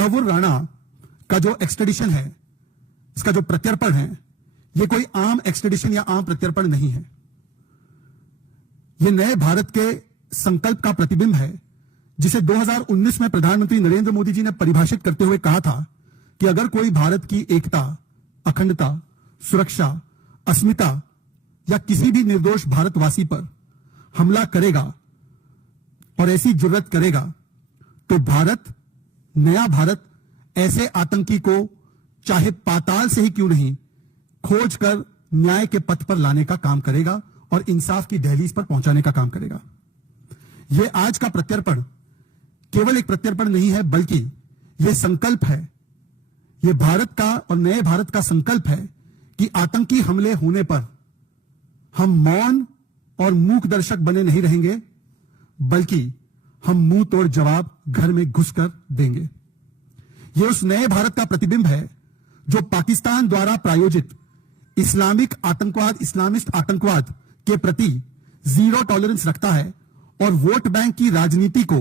तहव्वुर राणा का जो एक्सट्रेडिशन है, इसका जो प्रत्यर्पण है, ये कोई आम एक्सट्रेडिशन या आम प्रत्यर्पण नहीं है। ये नए भारत के संकल्प का प्रतिबिंब है, जिसे 2019 में प्रधानमंत्री नरेंद्र मोदी जी ने परिभाषित करते हुए कहा था कि अगर कोई भारत की एकता, अखंडता, सुरक्षा, अस्मिता या किसी भी निर्दोष भारतवासी पर हमला करेगा और ऐसी जुर्रत करेगा, तो भारत, नया भारत, ऐसे आतंकी को चाहे पाताल से ही क्यों नहीं खोज कर न्याय के पथ पर लाने का काम करेगा और इंसाफ की दहलीज पर पहुंचाने का काम करेगा। यह आज का प्रत्यर्पण केवल एक प्रत्यर्पण नहीं है, बल्कि यह संकल्प है, यह भारत का और नए भारत का संकल्प है कि आतंकी हमले होने पर हम मौन और मूक दर्शक बने नहीं रहेंगे, बल्कि हम मुंह तोड़ जवाब घर में घुसकर देंगे। यह उस नए भारत का प्रतिबिंब है जो पाकिस्तान द्वारा प्रायोजित इस्लामिक आतंकवाद, इस्लामिस्ट आतंकवाद के प्रति जीरो टॉलरेंस रखता है और वोट बैंक की राजनीति को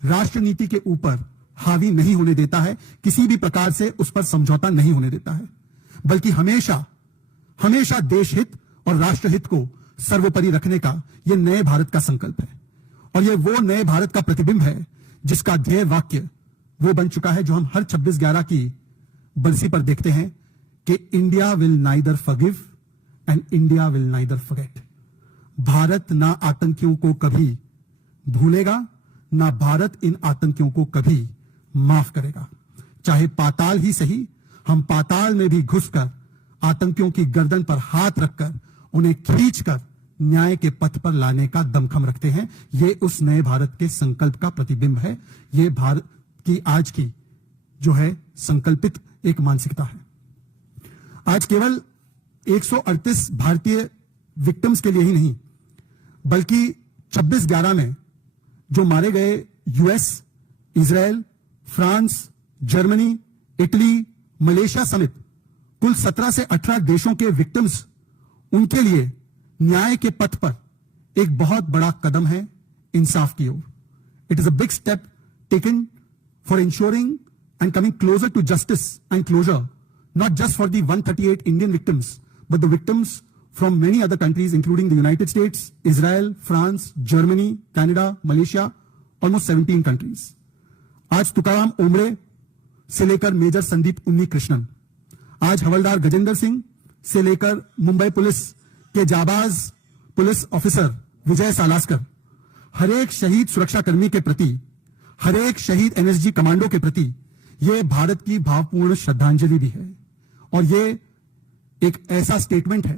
राष्ट्र नीति के ऊपर हावी नहीं होने देता है, किसी भी प्रकार से उस पर समझौता नहीं होने देता है, बल्कि हमेशा हमेशा देश हित और राष्ट्र हित को सर्वोपरि रखने का यह नए भारत का संकल्प है। और यह वो नए भारत का प्रतिबिंब है जिसका ध्येय वाक्य वो बन चुका है जो हम हर 26/11 की बरसी पर देखते हैं कि India will neither forgive and India will neither forget. Bharat ना आतंकियों को कभी भूलेगा, ना भारत इन आतंकियों को कभी माफ करेगा। चाहे पाताल ही सही, हम पाताल में भी घुसकर आतंकियों की गर्दन पर हाथ रखकर उन्हें खींचकर न्याय के पथ पर लाने का दमखम रखते हैं। यह उस नए भारत के संकल्प का प्रतिबिंब है। यह भारत की आज की जो है संकल्पित एक मानसिकता है। आज केवल 138 भारतीय विक्टिम्स के लिए ही नहीं, बल्कि 26/11 में जो मारे गए US, Israel, France, Germany, Italy, Malaysia समेत कुल 17 से 18 देशों के विक्टिम्स, उनके लिए न्याय के पथ पर एक बहुत बड़ा कदम है इंसाफ की ओर। It is a big step taken for ensuring and coming closer to justice and closure, not just for the 138 Indian victims, but the victims from many other countries, including the United States, Israel, France, Germany, Canada, Malaysia, almost 17 countries. आज Tukaram ombre से लेकर major Sandeep उन्नी कृष्णन, आज हवलदार गजेंद्र सिंह से लेकर Mumbai police के जाबाज police officer विजय सालास्कर, हर एक शहीद सुरक्षाकर्मी के प्रति, हर एक शहीद एनएसजी कमांडो के प्रति यह भारत की भावपूर्ण श्रद्धांजलि भी है। और यह एक ऐसा स्टेटमेंट है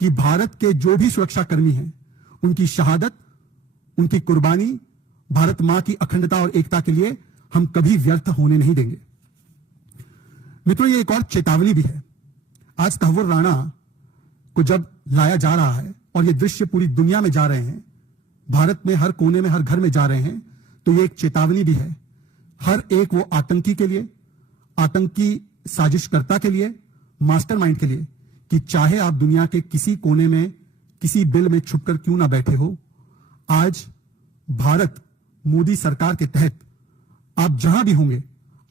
कि भारत के जो भी सुरक्षाकर्मी हैं, उनकी शहादत, उनकी कुर्बानी भारत मां की अखंडता और एकता के लिए हम कभी व्यर्थ होने नहीं देंगे। मित्रों, यह एक और चेतावनी भी है। आज तहव्वुर राणा को जब लाया जा रहा है और ये दृश्य पूरी दुनिया में जा रहे हैं, भारत में हर कोने में, हर घर में जा रहे हैं, तो ये एक चेतावनी भी है हर एक वो आतंकी के लिए, आतंकी साजिशकर्ता के लिए, मास्टरमाइंड के लिए, कि चाहे आप दुनिया के किसी कोने में, किसी बिल में छुपकर क्यों ना बैठे हो, आज भारत मोदी सरकार के तहत आप जहां भी होंगे,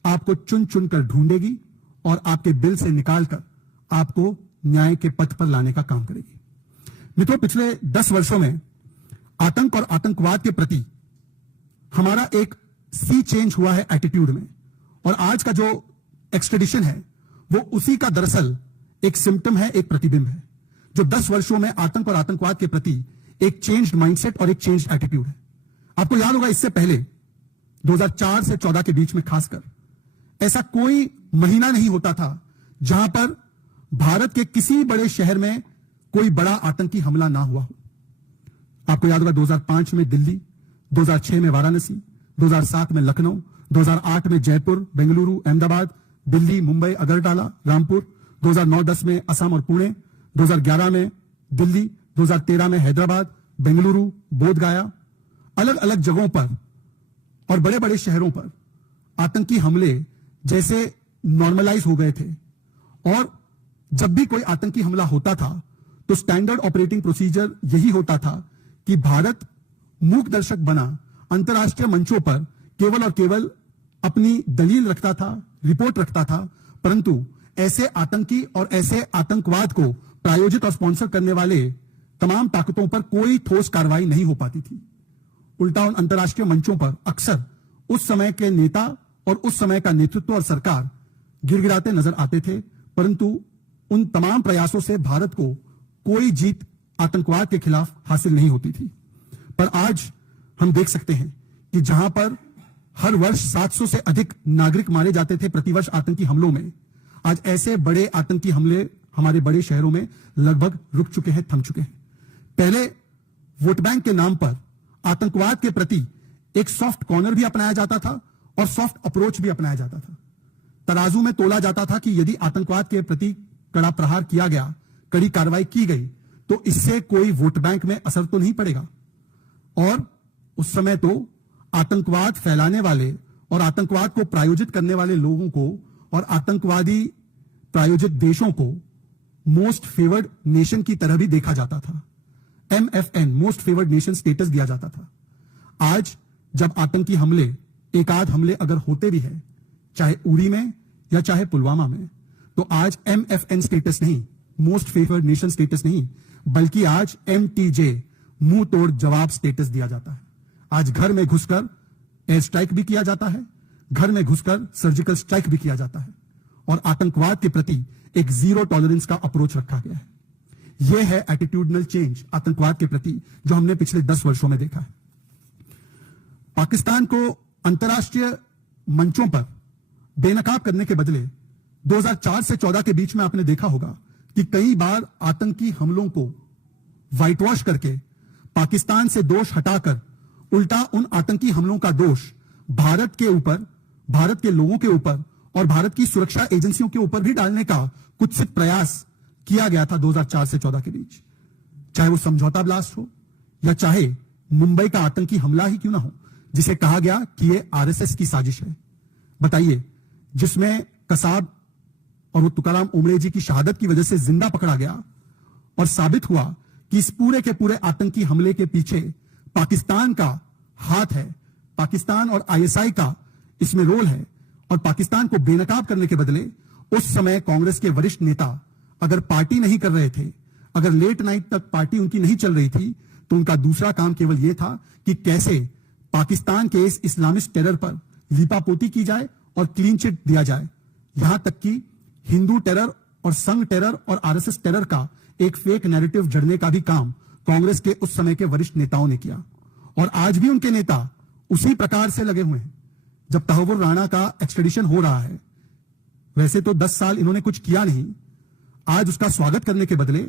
आपको चुन चुन कर ढूंढेगी और आपके बिल से निकालकर आपको न्याय के पथ पर लाने का काम करेगी। मित्रों, पिछले 10 वर्षों में आतंक और आतंकवाद के प्रति हमारा एक सी चेंज हुआ है एटीट्यूड में, और आज का जो एक्सट्रेडिशन है वो उसी का दरअसल एक सिम्टम है, एक प्रतिबिंब है, जो 10 वर्षों में आतंक और आतंकवाद के प्रति एक चेंज्ड माइंडसेट और एक चेंज्ड एटीट्यूड है। आपको याद होगा, इससे पहले 2004 से 14 के बीच में खासकर ऐसा कोई महीना नहीं होता था जहां पर भारत के किसी बड़े शहर में कोई बड़ा आतंकी हमला ना हुआ हो। आपको याद होगा 2005 में दिल्ली, 2006 में वाराणसी, 2007 में लखनऊ, 2008 में जयपुर, बेंगलुरु, अहमदाबाद, दिल्ली, मुंबई, अगरतला, रामपुर, 2009-10 में असम और पुणे, 2011 में दिल्ली, 2013 में हैदराबाद, बेंगलुरु, बोधगया, अलग अलग जगहों पर और बड़े बड़े शहरों पर आतंकी हमले जैसे नॉर्मलाइज हो गए थे। और जब भी कोई आतंकी हमला होता था तो स्टैंडर्ड ऑपरेटिंग प्रोसीजर यही होता था कि भारत मूक दर्शक बना अंतर्राष्ट्रीय मंचों पर केवल और केवल अपनी दलील रखता था, रिपोर्ट रखता था, परंतु ऐसे आतंकी और ऐसे आतंकवाद को प्रायोजित और स्पॉन्सर करने वाले तमाम ताकतों पर कोई ठोस कार्रवाई नहीं हो पाती थी। उल्टा उन अंतर्राष्ट्रीय मंचों पर अक्सर उस समय के नेता और उस समय का नेतृत्व और सरकार गिड़गिड़ाते नजर आते थे, परंतु उन तमाम प्रयासों से भारत को कोई जीत आतंकवाद के खिलाफ हासिल नहीं होती थी। पर आज हम देख सकते हैं कि जहां पर हर वर्ष 700 से अधिक नागरिक मारे जाते थे प्रतिवर्ष आतंकी हमलों में, आज ऐसे बड़े आतंकी हमले हमारे बड़े शहरों में लगभग रुक चुके हैं, थम चुके हैं। पहले वोट बैंक के नाम पर आतंकवाद के प्रति एक सॉफ्ट कॉर्नर भी अपनाया जाता था और सॉफ्ट अप्रोच भी अपनाया जाता था। तराजू में तोला जाता था कि यदि आतंकवाद के प्रति कड़ा प्रहार किया गया, कड़ी कार्रवाई की गई, तो इससे कोई वोट बैंक में असर तो नहीं पड़ेगा। और उस समय तो आतंकवाद फैलाने वाले और आतंकवाद को प्रायोजित करने वाले लोगों को और आतंकवादी प्रायोजित देशों को मोस्ट फेवर्ड नेशन की तरह भी देखा जाता था। MFN, most favoured nation status दिया जाता था। आज जब आतंकी हमले, एकाध हमले अगर होते भी हैं, चाहे उरी में या चाहे पुलवामा में, तो आज MFN स्टेटस नहीं, मोस्ट फेवर्ड नेशन स्टेटस नहीं, बल्कि आज MTJ, मुंह तोड़ जवाब स्टेटस दिया जाता है। आज घर में घुसकर एयर स्ट्राइक भी किया जाता है, घर में घुसकर सर्जिकल स्ट्राइक भी किया जाता है, और आतंकवाद के प्रति एक जीरो टॉलरेंस का अप्रोच रखा गया है। यह है एटीट्यूडनल चेंज आतंकवाद के प्रति जो हमने पिछले 10 वर्षों में देखा है। पाकिस्तान को अंतर्राष्ट्रीय मंचों पर बेनकाब करने के बदले 2004 से 14 के बीच में आपने देखा होगा कि कई बार आतंकी हमलों को व्हाइट वॉश करके पाकिस्तान से दोष हटाकर उल्टा उन आतंकी हमलों का दोष भारत के ऊपर, भारत के लोगों के ऊपर और भारत की सुरक्षा एजेंसियों के ऊपर भी डालने का कुत्सित प्रयास किया गया था 2004 से 14 के बीच। चाहे वो समझौता ब्लास्ट हो या चाहे मुंबई का आतंकी हमला ही क्यों ना हो, जिसे कहा गया कि ये आरएसएस की साजिश है। बताइए, जिसमें कसाब और वो तुकाराम ओमरे जी की शहादत की वजह से जिंदा पकड़ा गया और साबित हुआ कि इस पूरे के पूरे आतंकी हमले के पीछे पाकिस्तान का हाथ है, पाकिस्तान और आईएसआई का इसमें रोल है। और पाकिस्तान को बेनकाब करने के बदले उस समय कांग्रेस के वरिष्ठ नेता अगर पार्टी नहीं कर रहे थे, अगर लेट नाइट तक पार्टी उनकी नहीं चल रही थी, तो उनका दूसरा काम केवल यह था कि कैसे पाकिस्तान के इस इस्लामिस्ट टेरर पर लीपापोती की जाए और क्लीन चिट दिया जाए। यहां तक कि हिंदू टेरर और संघ टेरर और आरएसएस टेरर का एक फेक नैरेटिव जड़ने का भी काम कांग्रेस के उस समय के वरिष्ठ नेताओं ने किया। और आज भी उनके नेता उसी प्रकार से लगे हुए हैं। जब तहव्वुर राणा का एक्सट्रेडिशन हो रहा है, वैसे तो 10 साल इन्होंने कुछ किया नहीं, आज उसका स्वागत करने के बदले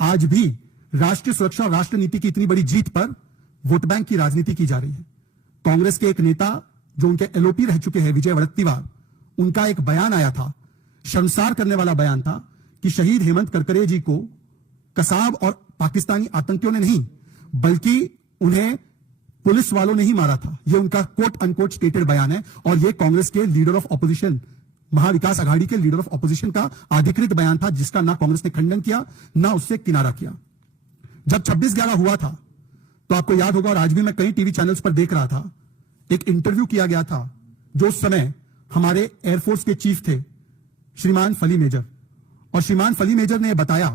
आज भी राष्ट्रीय सुरक्षा और राष्ट्र नीति की इतनी बड़ी जीत पर वोट बैंक की राजनीति की जा रही है। कांग्रेस के एक नेता जो उनके एलओपी रह चुके हैं, विजय वड़त्तीवार, उनका एक बयान आया था, शर्मसार करने वाला बयान था कि शहीद हेमंत करकरे जी को कसाब और पाकिस्तानी आतंकियों ने नहीं, बल्कि उन्हें पुलिस वालों ने ही मारा था। यह उनका कोट अनकोट स्टेटेड बयान है और यह कांग्रेस के leader of opposition, Maha Vikas Aghadi के लीडर ऑफ ऑपोजिशन का अधिकृत बयान था, जिसका ना कांग्रेस ने खंडन किया ना उससे किनारा किया। जब 26/11 हुआ था, तो आपको याद होगा, और आज भी मैं कई टीवी चैनल्स पर देख रहा था, एक इंटरव्यू किया गया था जो उस समय हमारे एयरफोर्स के चीफ थे, श्रीमान फली मेजर। और श्रीमान फली मेजर ने बताया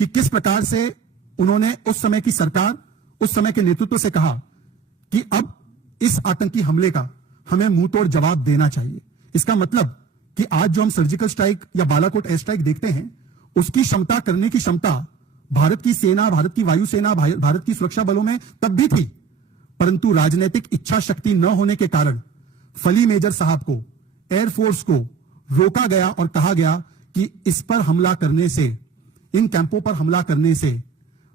कि किस प्रकार से उन्होंने उस समय की सरकार, उस समय के नेतृत्व से कहा कि अब इस आतंकी हमले का हमें मुंह तोड़ जवाब देना चाहिए। इसका मतलब कि आज जो हम सर्जिकल स्ट्राइक या बालाकोट एयर स्ट्राइक देखते हैं, उसकी क्षमता करने की क्षमता भारत की सेना, भारत की वायुसेना, भारत की सुरक्षा बलों में तब भी थी, परंतु राजनीतिक इच्छा शक्ति न होने के कारण फली मेजर साहब को, एयरफोर्स को रोका गया और कहा गया कि इस पर हमला करने से, इन कैंपों पर हमला करने से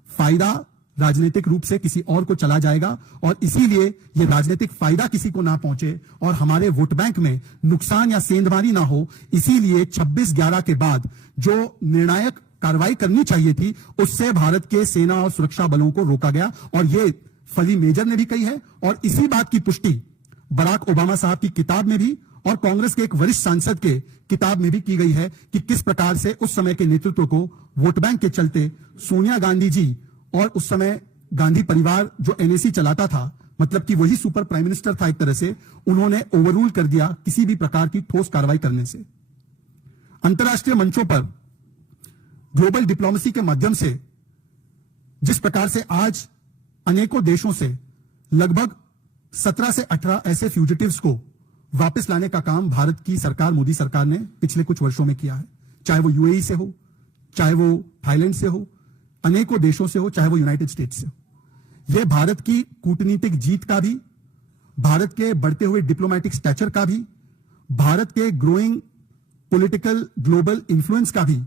फायदा राजनीतिक रूप से किसी और को चला जाएगा और इसीलिए यह राजनीतिक फायदा किसी को ना पहुंचे और हमारे वोट बैंक में नुकसान या सेंधमारी ना हो, इसीलिए 26/11 के बाद जो निर्णायक कार्रवाई करनी चाहिए थी, उससे भारत के सेना और सुरक्षा बलों को रोका गया। और यह फली मेजर ने भी कही है और इसी बात की पुष्टि बराक ओबामा साहब की किताब में भी और कांग्रेस के एक वरिष्ठ सांसद के किताब में भी की गई है कि किस प्रकार से उस समय के नेतृत्व को वोट बैंक के चलते सोनिया गांधी जी और उस समय गांधी परिवार जो एनएसी चलाता था, मतलब कि वही सुपर प्राइम मिनिस्टर था एक तरह से, उन्होंने ओवररूल कर दिया किसी भी प्रकार की ठोस कार्रवाई करने से। अंतर्राष्ट्रीय मंचों पर ग्लोबल डिप्लोमेसी के माध्यम से जिस प्रकार से आज अनेकों देशों से लगभग 17 से 18 ऐसे फ्यूजिटिव्स को वापस लाने का काम भारत की सरकार, मोदी सरकार ने पिछले कुछ वर्षों में किया है, चाहे वो यूएई से हो, चाहे वो थाईलैंड से हो, अनेकों देशों से हो, चाहे वो यूनाइटेड स्टेट्स से हो। यह भारत की कूटनीतिक जीत का भी, भारत के बढ़ते हुए डिप्लोमेटिक स्टैचर का भी, भारत के ग्रोइंग पॉलिटिकल ग्लोबल इन्फ्लुएंस का भी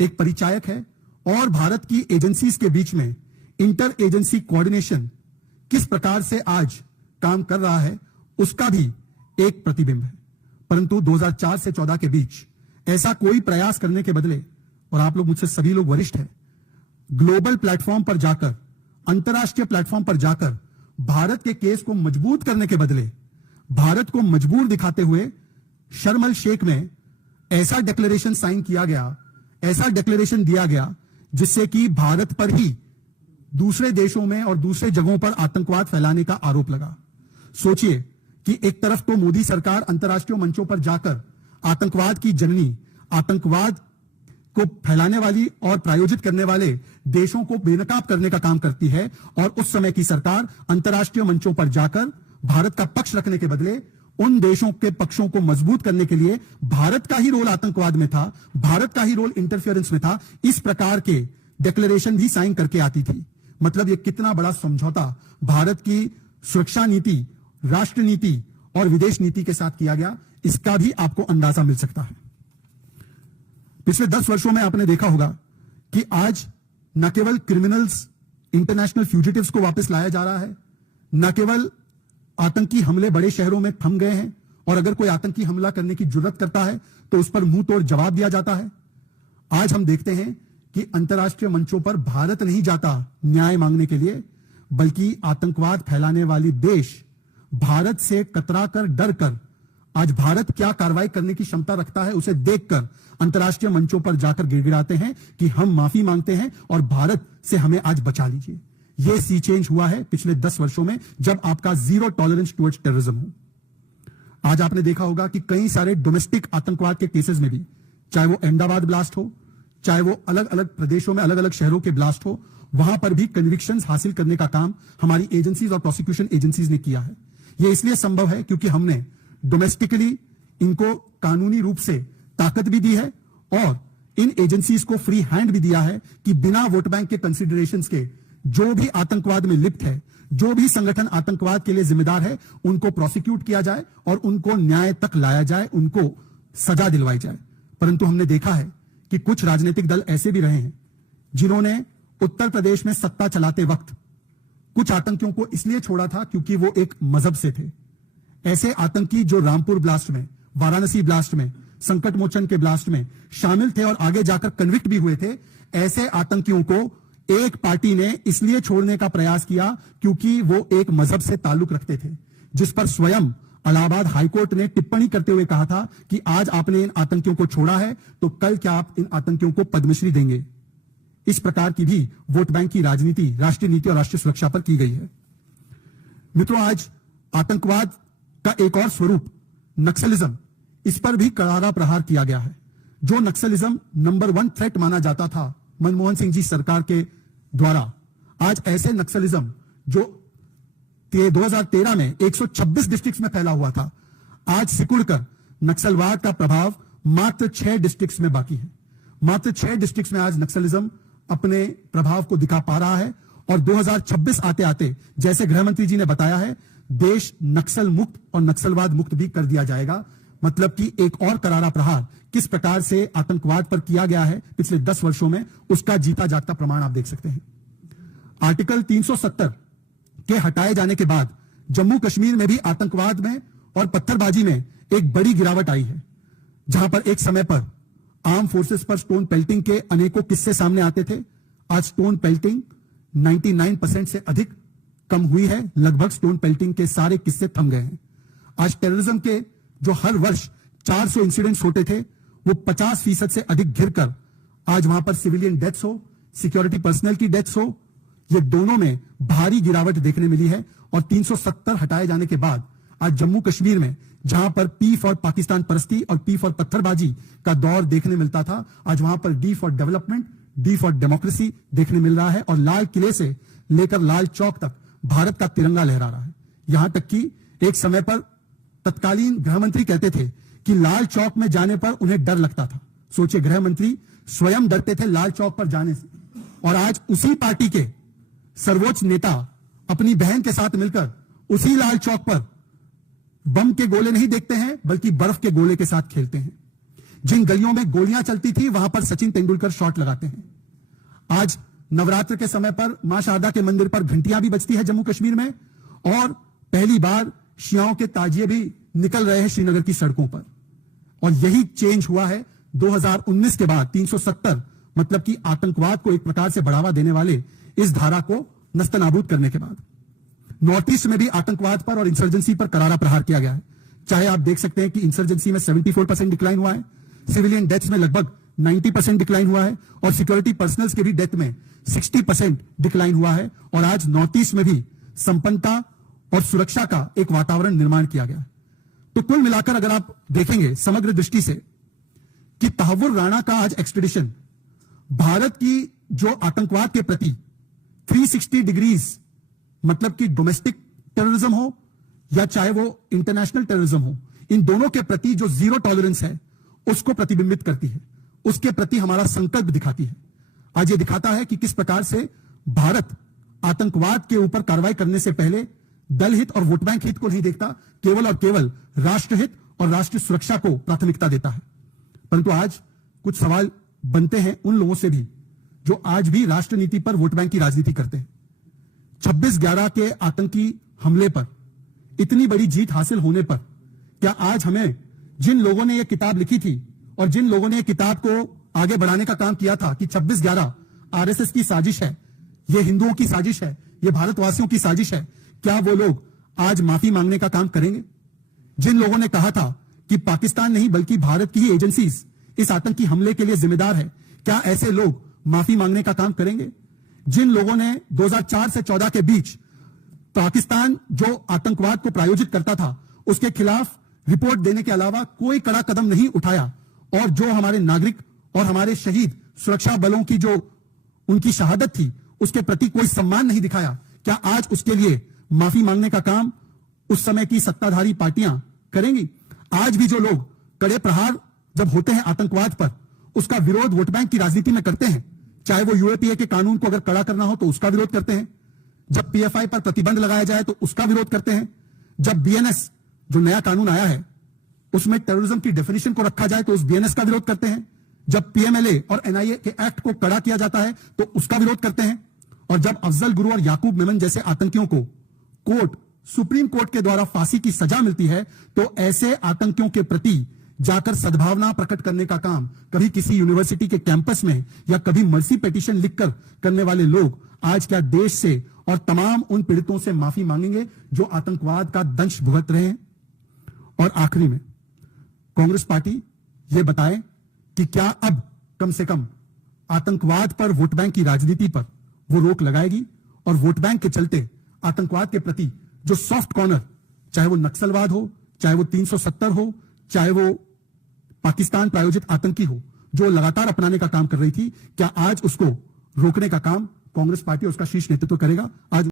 एक परिचायक है। और भारत की एजेंसीज के बीच में इंटर एजेंसी कोऑर्डिनेशन किस प्रकार से आज काम कर रहा है, उसका भी एक प्रतिबिंब है। परंतु 2004 से 14 के बीच ऐसा कोई प्रयास करने के बदले, और आप लोग मुझसे सभी लोग वरिष्ठ हैं, ग्लोबल प्लेटफॉर्म पर जाकर, अंतर्राष्ट्रीय प्लेटफॉर्म पर जाकर भारत के केस को मजबूत करने के बदले भारत को मजबूर दिखाते हुए शर्म अल शेख में ऐसा डिक्लेरेशन साइन किया गया, ऐसा डिक्लेरेशन दिया गया जिससे कि भारत पर ही दूसरे देशों में और दूसरे जगहों पर आतंकवाद फैलाने का आरोप लगा। सोचिए कि एक तरफ तो मोदी सरकार अंतर्राष्ट्रीय मंचों पर जाकर आतंकवाद की जननी, आतंकवाद को फैलाने वाली और प्रायोजित करने वाले देशों को बेनकाब करने का काम करती है, और उस समय की सरकार अंतर्राष्ट्रीय मंचों पर जाकर भारत का पक्ष रखने के बदले उन देशों के पक्षों को मजबूत करने के लिए भारत का ही रोल आतंकवाद में था, भारत का ही रोल इंटरफेरेंस में था, इस प्रकार के डिक्लेरेशन भी साइन करके आती थी। मतलब ये कितना बड़ा समझौता भारत की सुरक्षा नीति, राष्ट्र नीति और विदेश नीति के साथ किया गया, इसका भी आपको अंदाजा मिल सकता है। पिछले 10 वर्षों में आपने देखा होगा कि आज न केवल क्रिमिनल्स, इंटरनेशनल फ्यूजिटिव्स को वापस लाया जा रहा है, न केवल आतंकी हमले बड़े शहरों में थम गए हैं, और अगर कोई आतंकी हमला करने की जुर्रत करता है तो उस पर मुंह तोड़ जवाब दिया जाता है। आज हम देखते हैं कि अंतर्राष्ट्रीय मंचों पर भारत नहीं जाता न्याय मांगने के लिए, बल्कि आतंकवाद फैलाने वाली देश भारत से कतरा कर, डर कर, आज भारत क्या कार्रवाई करने की क्षमता रखता है उसे देखकर अंतर्राष्ट्रीय मंचों पर जाकर गिड़गिड़ाते हैं कि हम माफी मांगते हैं और भारत से हमें आज बचा लीजिए। यह सी चेंज हुआ है पिछले 10 वर्षों में, जब आपका जीरो टॉलरेंस टुवर्ड्स टेररिज्म हो। आज आपने देखा होगा कि कई सारे डोमेस्टिक आतंकवाद के केसेस में भी, चाहे वो अहमदाबाद ब्लास्ट हो, चाहे वो अलग अलग प्रदेशों में अलग अलग शहरों के ब्लास्ट हो, वहां पर भी कन्विक्शंस हासिल करने का काम हमारी एजेंसीज और प्रोसिक्यूशन एजेंसीज ने किया है। यह इसलिए संभव है क्योंकि हमने डोमेस्टिकली इनको कानूनी रूप से ताकत भी दी है और इन एजेंसीज को फ्री हैंड भी दिया है कि बिना वोट बैंक के कंसिडरेशंस के जो भी आतंकवाद में लिप्त है, जो भी संगठन आतंकवाद के लिए जिम्मेदार है, उनको प्रोसिक्यूट किया जाए और उनको न्याय तक लाया जाए, उनको सजा दिलवाई जाए। परंतु हमने देखा है कि कुछ राजनीतिक दल ऐसे भी रहे हैं जिन्होंने उत्तर प्रदेश में सत्ता चलाते वक्त कुछ आतंकियों को इसलिए छोड़ा था क्योंकि वो एक मजहब से थे। ऐसे आतंकी जो रामपुर ब्लास्ट में, वाराणसी ब्लास्ट में, संकट मोचन के ब्लास्ट में शामिल थे और आगे जाकर कन्विक्ट भी हुए थे, ऐसे आतंकियों को एक पार्टी ने इसलिए छोड़ने का प्रयास किया क्योंकि वो एक मजहब से ताल्लुक रखते थे, जिस पर स्वयं इलाहाबाद हाईकोर्ट ने टिप्पणी करते हुए कहा था कि आज आपने इन आतंकियों को छोड़ा है तो कल क्या आप इन आतंकियों को पद्मश्री देंगे। इस प्रकार की भी वोट बैंक की राजनीति, राष्ट्रीय नीति और राष्ट्रीय सुरक्षा पर की गई है। मित्रों, आज आतंकवाद का एक और स्वरूप नक्सलिज्म, इस पर भी करारा प्रहार किया गया है। जो नक्सलिज्म नंबर 1 थ्रेट माना जाता था मनमोहन सिंह जी सरकार के द्वारा, आज ऐसे नक्सलिज्म जो 2013 में 126 डिस्ट्रिक्ट्स में फैला हुआ था, आज सिकुड़कर नक्सलवाद का प्रभाव मात्र 6 डिस्ट्रिक्ट्स में बाकी है। मात्र 6 डिस्ट्रिक्ट्स में आज नक्सलिज्म अपने प्रभाव को दिखा पा रहा है और 2026 आते आते, जैसे गृह मंत्री जी ने बताया है, देश नक्सल मुक्त और नक्सलवाद मुक्त भी कर दिया जाएगा। मतलब कि एक और करारा प्रहार किस प्रकार से आतंकवाद पर किया गया है पिछले 10 वर्षों में, उसका जीता जागता प्रमाण आप देख सकते हैं। आर्टिकल 370 के हटाए जाने के बाद जम्मू कश्मीर में भी आतंकवाद में और पत्थरबाजी में एक बड़ी गिरावट आई है। जहां पर एक समय पर आर्म फोर्सेस पर स्टोन पेल्टिंग के अनेकों किस्से सामने आते थे, आज स्टोन पेल्टिंग 99% से अधिक कम हुई है। लगभग स्टोन पेल्टिंग के सारे किस्से थम गए हैं। आज टेररिज्म के जो हर वर्ष 400 इंसिडेंट्स होते थे, वो 50% से अधिक गिरकर आज वहां पर सिविलियन डेथ्स हो, सिक्योरिटी पर्सनल की डेथ्स हो, ये दोनों में भारी गिरावट देखने मिली है। और 370 हटाए जाने के बाद आज जम्मू कश्मीर में जहां पर पी फॉर पाकिस्तान परस्ती और पी फॉर पत्थरबाजी का दौर देखने मिलता था, आज वहां पर D for development, D for democracy देखने मिल रहा है। और लाल किले से लेकर लाल चौक तक भारत का तिरंगा लहरा रहा है। यहां तक कि एक समय पर तत्कालीन गृह मंत्री कहते थे कि लाल चौक में जाने पर उन्हें डर लगता था। सोचिए, गृह मंत्री स्वयं डरते थे लाल चौक पर जाने से। और आज उसी पार्टी के सर्वोच्च नेता अपनी बहन के साथ मिलकर उसी लाल चौक पर बम के गोले नहीं देखते हैं, बल्कि बर्फ के गोले के साथ खेलते हैं। जिन गलियों में गोलियां चलती थी वहां पर सचिन तेंदुलकर शॉट लगाते हैं। आज नवरात्र के समय पर मां शारदा के मंदिर पर घंटियां भी बजती है जम्मू कश्मीर में। और पहली बार शियाओं के ताजिए भी निकल रहे हैं श्रीनगर की सड़कों पर। और यही चेंज हुआ है 2019 के बाद। 370 मतलब कि आतंकवाद को एक प्रकार से बढ़ावा देने वाले इस धारा को नस्तनाबूद करने के बाद नॉर्थ ईस्ट में भी आतंकवाद पर और इंसर्जेंसी पर करारा प्रहार किया गया है। चाहे आप देख सकते हैं कि इंसर्जेंसी में 74% डिक्लाइन हुआ है, सिविलियन डेथ्स में लगभग 90% डिक्लाइन हुआ है, और सिक्योरिटी पर्सनल्स के भी डेथ में 60% डिक्लाइन हुआ है। और आज नॉर्थ ईस्ट में भी संपन्नता और सुरक्षा का एक वातावरण निर्माण किया गया है। तो कुल मिलाकर अगर आप देखेंगे समग्र दृष्टि से कि तहव्वुर राणा का आज एक्सट्रेडिशन भारत की जो आतंकवाद के प्रति 360 डिग्रीज, मतलब कि डोमेस्टिक टेररिज्म हो या चाहे वो इंटरनेशनल टेररिज्म हो, इन दोनों के प्रति जो जीरो टॉलरेंस है उसको प्रतिबिंबित करती है, उसके प्रति हमारा संकल्प दिखाती है। आज ये दिखाता है कि किस प्रकार से भारत आतंकवाद के ऊपर कार्रवाई करने से पहले दल हित और वोट बैंक हित को नहीं देखता, केवल और केवल राष्ट्रहित और राष्ट्रीय सुरक्षा को प्राथमिकता देता है। परंतु आज कुछ सवाल बनते हैं उन लोगों से भी जो आज भी राष्ट्र नीति पर वोट बैंक की राजनीति करते हैं। 26/11 के आतंकी हमले पर इतनी बड़ी जीत हासिल होने पर क्या आज हमें जिन लोगों ने यह किताब लिखी थी और जिन लोगों ने यह किताब को आगे बढ़ाने का काम किया था कि 26/11 आरएसएस की साजिश है, यह हिंदुओं की साजिश है, यह भारतवासियों की साजिश है, क्या वो लोग आज माफी मांगने का काम करेंगे? जिन लोगों ने कहा था कि पाकिस्तान नहीं बल्कि भारत की ही एजेंसीज इस आतंकी हमले के लिए जिम्मेदार है, क्या ऐसे लोग माफी मांगने का काम करेंगे? जिन लोगों ने 2004 से 14 के बीच पाकिस्तान जो आतंकवाद को प्रायोजित करता था उसके खिलाफ रिपोर्ट देने के अलावा कोई कड़ा कदम नहीं उठाया, और जो हमारे नागरिक और हमारे शहीद सुरक्षा बलों की जो उनकी शहादत थी उसके प्रति कोई सम्मान नहीं दिखाया, क्या आज उसके लिए माफी मांगने का काम उस समय की सत्ताधारी पार्टियां करेंगी? आज भी जो लोग कड़े प्रहार जब होते हैं आतंकवाद पर उसका विरोध वोट बैंक की राजनीति में करते हैं, चाहे वो यूएपीए के कानून को अगर कड़ा करना हो तो उसका विरोध करते हैं, जब पीएफआई पर प्रतिबंध लगाया जाए तो उसका विरोध करते हैं, जब बीएनएस जो नया कानून आया है उसमें टेररिज्म की डेफिनेशन को रखा जाए तो उस बीएनएस का विरोध करते हैं, जब पीएमएलए और एनआईए के एक्ट को कड़ा किया जाता है तो उसका विरोध करते हैं, और जब अफजल गुरु और याकूब मेमन जैसे आतंकियों को सुप्रीम कोर्ट के द्वारा फांसी की सजा मिलती है तो ऐसे आतंकियों के प्रति जाकर सद्भावना प्रकट करने का काम कभी किसी यूनिवर्सिटी के कैंपस में या कभी मर्सी पिटीशन लिखकर करने वाले लोग आज क्या देश से और तमाम उन पीड़ितों से माफी मांगेंगे जो आतंकवाद का दंश भुगत रहे हैं? और आखिरी में कांग्रेस पार्टी यह बताए कि क्या अब कम से कम आतंकवाद पर वोट बैंक की राजनीति पर वो रोक लगाएगी, और वोट बैंक के चलते आतंकवाद के प्रति जो सॉफ्ट कॉर्नर, चाहे वो नक्सलवाद हो, चाहे वो 370 हो, चाहे वो पाकिस्तान प्रायोजित आतंकी हो, जो लगातार अपनाने का काम कर रही थी, क्या आज उसको रोकने का काम कांग्रेस पार्टी और उसका शीर्ष नेतृत्व करेगा? आज